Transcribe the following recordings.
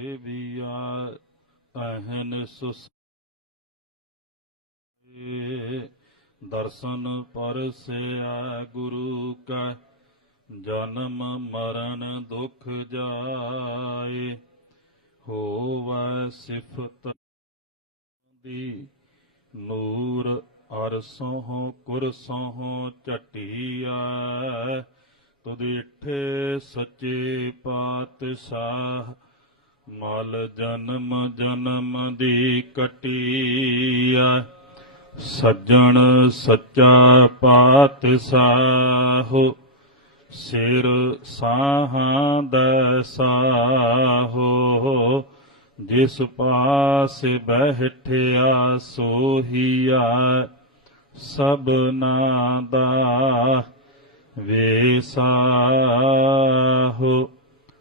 ਸੇਵੀਆ ਅਹਨ ਸੁਸ ਦਰਸ਼ਨ ਪਰਸਿਆ ਗੁਰੂ ਕੈ, ਜਨਮ ਮਰਨ ਦੁਖ ਜਾਏ, ਹੋਵੈ ਸਿਫਤ ਦੀ ਨੂਰ ਅਰਸੋਂ ਕੁਰਸੋਂ ਝਟੀਆ ਤੁਧ ਇਠੇ ਸੱਚੇ ਪਾਤਸ਼ਾਹ ਮਲ ਜਨਮ ਜਨਮ ਦੀ ਕਟਿਆ ਸੱਜਣ ਸੱਚਾ ਪਾਤਸ਼ਾਹ, ਸਿਰ ਸਾਹਾਂ ਦਾ ਸਾਹੋ, ਜਿਸ ਪਾਸ ਬਹਿਠਿਆ ਸੋਹੀਆ ਸਭਨਾ ਦਾ ਵੇਸਾਹੋ।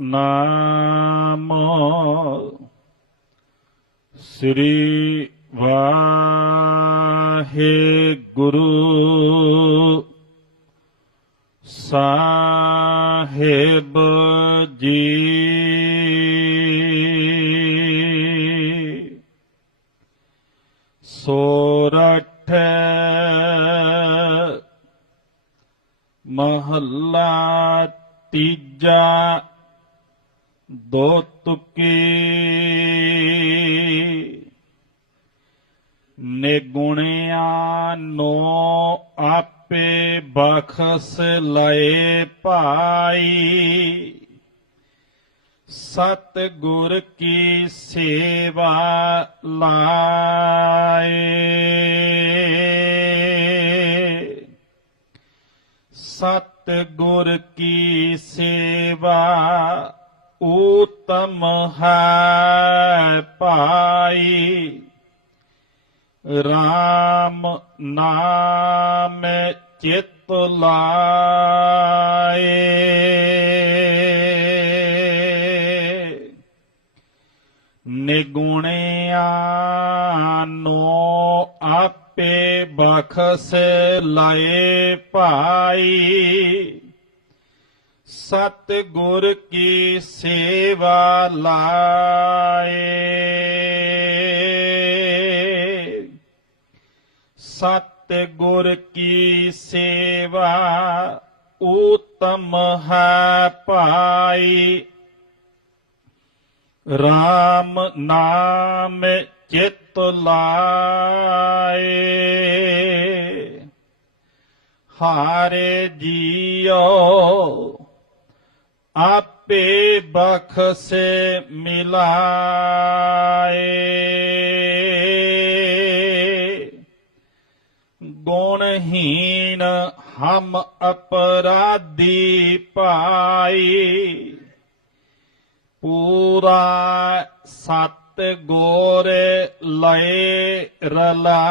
ਨਾਮ ਸ੍ਰੀ ਵਾਹਿਗੁਰੂ ਸਾਹਿਬ ਜੀ ਸੋਰਠ ਮਹੱਲਾ ਤੀਜਾ ਦੋ ਤੁਕੀ ਨਿਗੁਣਿਆ ਨੋ ਆਪੇ ਬਖਸ ਲਏ ਭਾਈ। ਸਤ ਗੁਰ ਕੀ ਸੇਵਾ ਲਾਏ। ਸਤ ਗੁਰ ਕੀ ਸੇਵਾ ਊਤਮ ਹੈ ਭਾਈ RAM ਨਾਮ ਚਿਤ ਲਾਏ ਨਿਗੁਣਿਆ ਨੋ ਆਪੇ ਬਖਸ ਲਾਏ ਭਾਈ ਸਤ ਗੁਰ ਕੀ ਸੇਵਾ ਲਾਏ? ਸਤ ਗੁਰ ਕੀ ਸੇਵਾ ਊਤਮ ਹੈ ਭਾਈ? RAM ਨਾਮ ਚਿਤ ਲਾਏ। ਹਾਰੇ ਜੀਓ ਆਪੇ ਬਖਸੇ ਮਿਲਾਏ। ਗੁਣਹੀਨ ਹਮ ਅਪਰਾਧੀ ਪਾਈ। ਪੂਰਾ ਸਤ ਗੋਰ ਲਏ ਰਲਾਏ।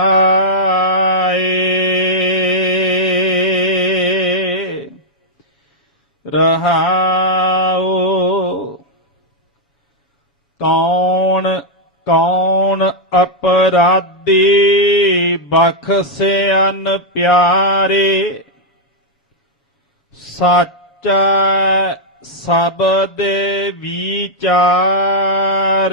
ਰਹਾਉ ਕੌਣ ਕੌਣ ਅਪਰਾਧੀ ਬਖਸਿਆਨ ਪਿਆਰੇ? ਸੱਚਾ ਸਬਦ ਵਿਚਾਰ।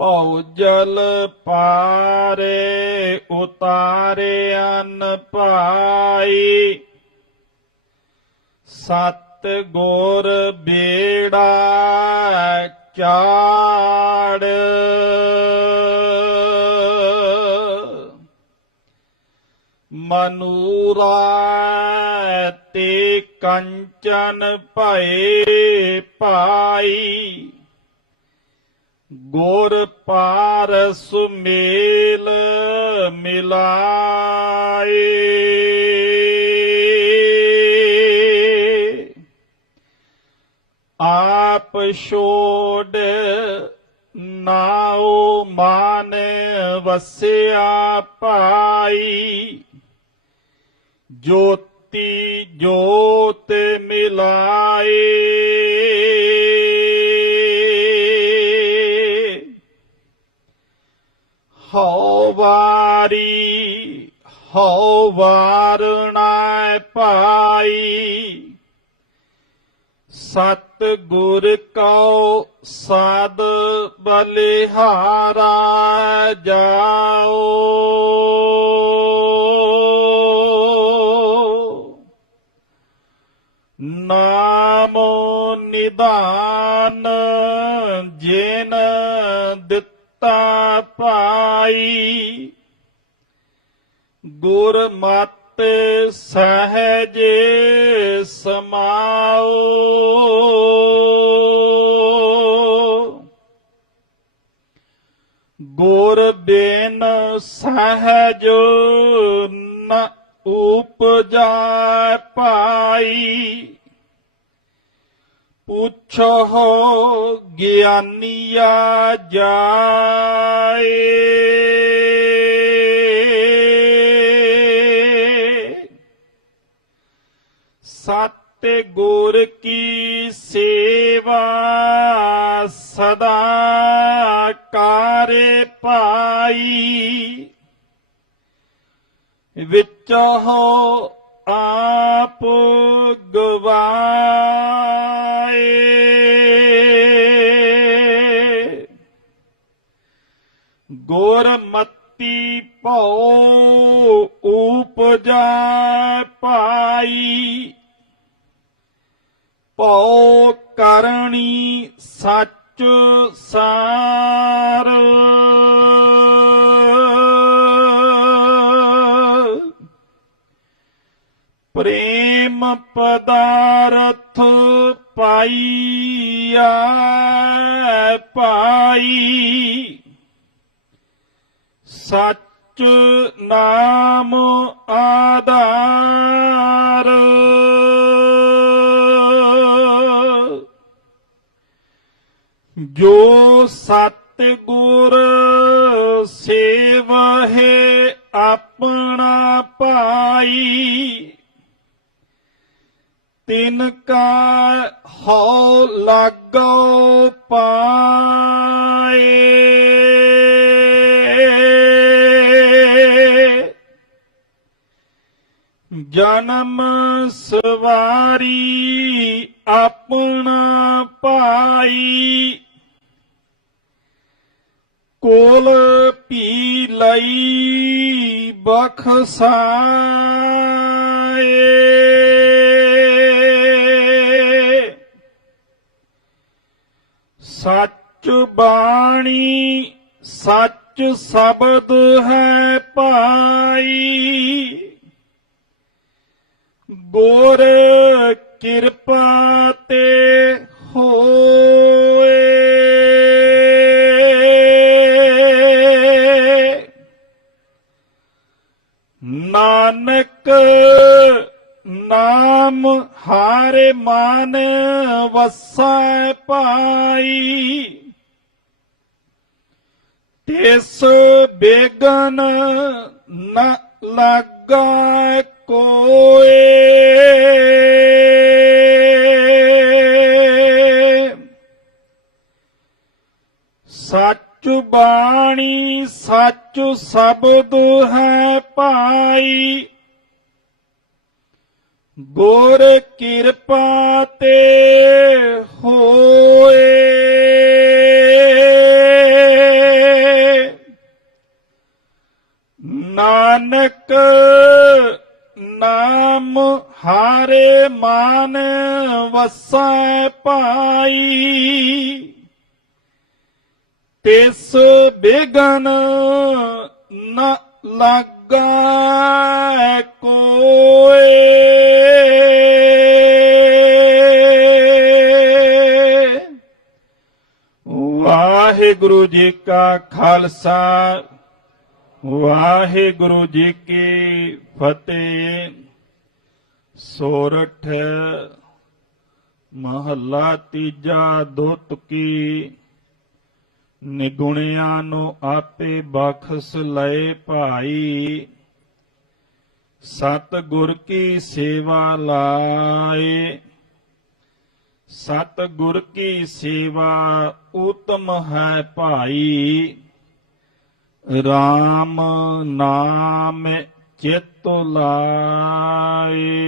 ਭਉ ਜਲ ਪਾਰੇ, ਉਤਾਰੇ ਅਨ ਪਾਈ ਸਤ ਗੋਰ ਬੇੜਾ ਚਾੜ। ਮਨੂਰਾ ਤੇ ਕੰਚਨ ਭਏ ਪਾਈ ਗੁਰ ਪਾਰ ਸੁਮੇਲ ਮਿਲਾਏ। ਆਪ ਛੋੜ ਨਾਉ ਮਾਨ ਵਸਿਆ ਪਾਈ। ਜੋਤੀ ਜੋਤ ਮਿਲਾਏ ਹਉ ਵਾਰੀ ਹਉ ਵਾਰਣਾ ਪਾਈ। ਸਤ ਗੁਰ ਕਉ ਸਾਧ ਬਲਿਹਾਰਾ ਜਾਓ। ਨਾਮੋ ਨਿਦਾਨ ਜਿਨ ਦਿੱਤਾ ਪਾਈ ਗੁਰ ਮਤਿ ਸਹਜ ਸਮਾਓ। ਗੁਰ ਬੇਨ ਸਹਜ ਨ ਉਪਜਾ ਪਾਈ। ਪੁੱਛੋ ਗਿਆਨੀਆ ਜਾਏ। ਸਤ ਗੁਰ ਕੀ ਸੇਵਾ ਸਦਾ ਕਾਰੇ ਪਾਈ। ਵਿੱਚੋ ਆਪ ਗਵਾਏ। ਗੁਰਮਤੀ ਭਉ ਉਪਜਾ ਪਾਈ। ਭਉ ਕਰਣੀ ਸੱਚ ਸਾਰ। ਪ੍ਰੇਮ ਪਦਾਰਥ ਪਾਈਆ ਪਾਈ। ਸੱਚ ਨਾਮ ਆਧਾਰ। ਜੋ ਸਤ ਗੁਰ ਸੇਵਹਿ ਆਪਣਾ ਪਾਈ ਤਿਨ ਕਾ ਹਉ ਲਾਗੋ ਪਾਏ। ਜਨਮ ਸਵਾਰੀ ਆਪਣਾ ਪਾਈ ਕੋਲ ਪੀ ਲਈ ਬਖਸਾਏ। ਸੱਚ ਬਾਣੀ ਸੱਚ ਸ਼ਬਦ ਹੈ ਭਾਈ। ਗੁਰ ਕਿਰਪਾ ਤੇ ਹੋਏ। ਨਾਨਕ ਨਾਮ ਹਾਰੇ ਮਨ ਵਸੈ ਪਾਈ। ਤਿਸ ਬੇਗਨ ਨ ਲਾਗਾ ਕੋਏ ਸੱਚ ਬਾਣੀ ਸੱਚ ਸ਼ਬਦ ਹੈ ਭਾਈ। ਗੁਰ ਕਿਰਪਾ ਤੇ ਹੋਏ। ਨਾਨਕ ਨਾਮ ਹਾਰੇ ਮਾਨ ਵਸੈ ਪਾਈ। ਤਿਸ ਬਿਗਨ ਨ ਲਾਗਾ ਕੋਏ। ਵਾਹਿਗੁਰੂ ਜੀ ਕਾ ਖਾਲਸਾ। ਵਾਹਿਗੁਰੂ ਜੀ ਕੀ ਫਤਿਹ। ਸੋਰਠ, ਮਹੱਲਾ ਤੀਜਾ ਦੋ ਤੁਕੀ ਨਿਗੁਣਿਆਂ ਨੂੰ ਆਪੇ ਬਖਸ ਲਏ ਭਾਈ। ਸਤ ਗੁਰ ਕੀ ਸੇਵਾ ਲਾਏ। ਸਤ ਗੁਰ ਕੀ ਸੇਵਾ ਉਤਮ ਹੈ ਭਾਈ। RAM ਨਾਮ ਚਿਤ ਲਾਏ।